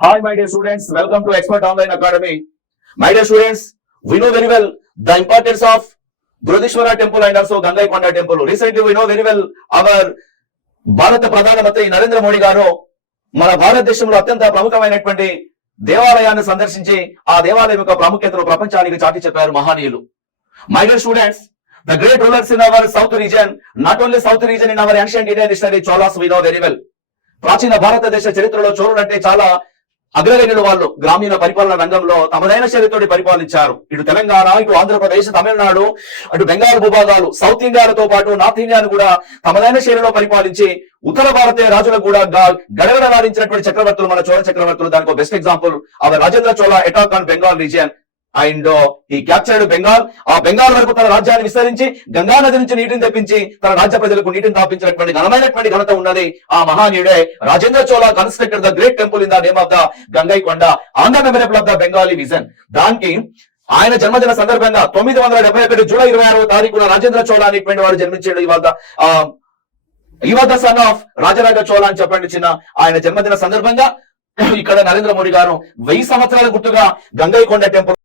Hi, my dear students. Welcome to Expert Online Academy. My dear students, we know very well the importance of Brudishwara temple and also Gangaikonda temple. Recently, we know very well our భారత ప్రధానమంత్రి నరేంద్ర మోడీ గారు మన భారతదేశంలో అత్యంత ప్రముఖమైనటువంటి దేవాలయాన్ని సందర్శించి ఆ దేవాలయం యొక్క ప్రాముఖ్యతను ప్రపంచానికి చాటి చెప్పారు మహనీయులు. My dear students, the great rulers in our south region, not only south region in our ancient Indian history, Cholas we know very well. ప్రాచీన భారతదేశ చరిత్రలో చోళులు అంటే చాలా అగ్రగణ్యులు. వాళ్ళు గ్రామీణ పరిపాలన రంగంలో తమదైన శైలితోటి పరిపాలించారు. ఇటు తెలంగాణ, ఇటు ఆంధ్రప్రదేశ్, తమిళనాడు, అటు బెంగాల్ భూభాగాలు, సౌత్ ఇండియాలతో పాటు నార్త్ ఇండియాను కూడా తమదైన శైలిలో పరిపాలించి ఉత్తర భారతీయ రాజులకు కూడా గడగడలాడించినటువంటి చక్రవర్తులు మన చోళ చక్రవర్తులు. దానికి best example hour Rajendra Chola attack on Bengal region and ఈ క్యాప్చర్డ్ బెంగాల్. ఆ బెంగాల్ వరకు తన రాజ్యాన్ని విస్తరించి గంగా నది నుంచి నీటిని తెప్పించి తన రాజ్య ప్రజలకు నీటిని తాపించినటువంటి ఘనమైనటువంటి ఘనత ఉన్నది ఆ మహానీయుడే. Rajendra Chola constructed the great temple in the name of the Gangaikonda on the memorable of the Bengali vision. దానికి ఆయన జన్మదిన సందర్భంగా 971 జూలై 26వ తారీఖున రాజేంద్ర చోళ అనేటువంటి వాడు జన్మించాడు. ఇవాళ సన్ ఆఫ్ రాజరాజ చోళ అని చెప్పండి చిన్న. ఆయన జన్మదిన సందర్భంగా ఇక్కడ నరేంద్ర మోడీ గారు 1000 సంవత్సరాల గుర్తుగా గంగైకొండ టెంపుల్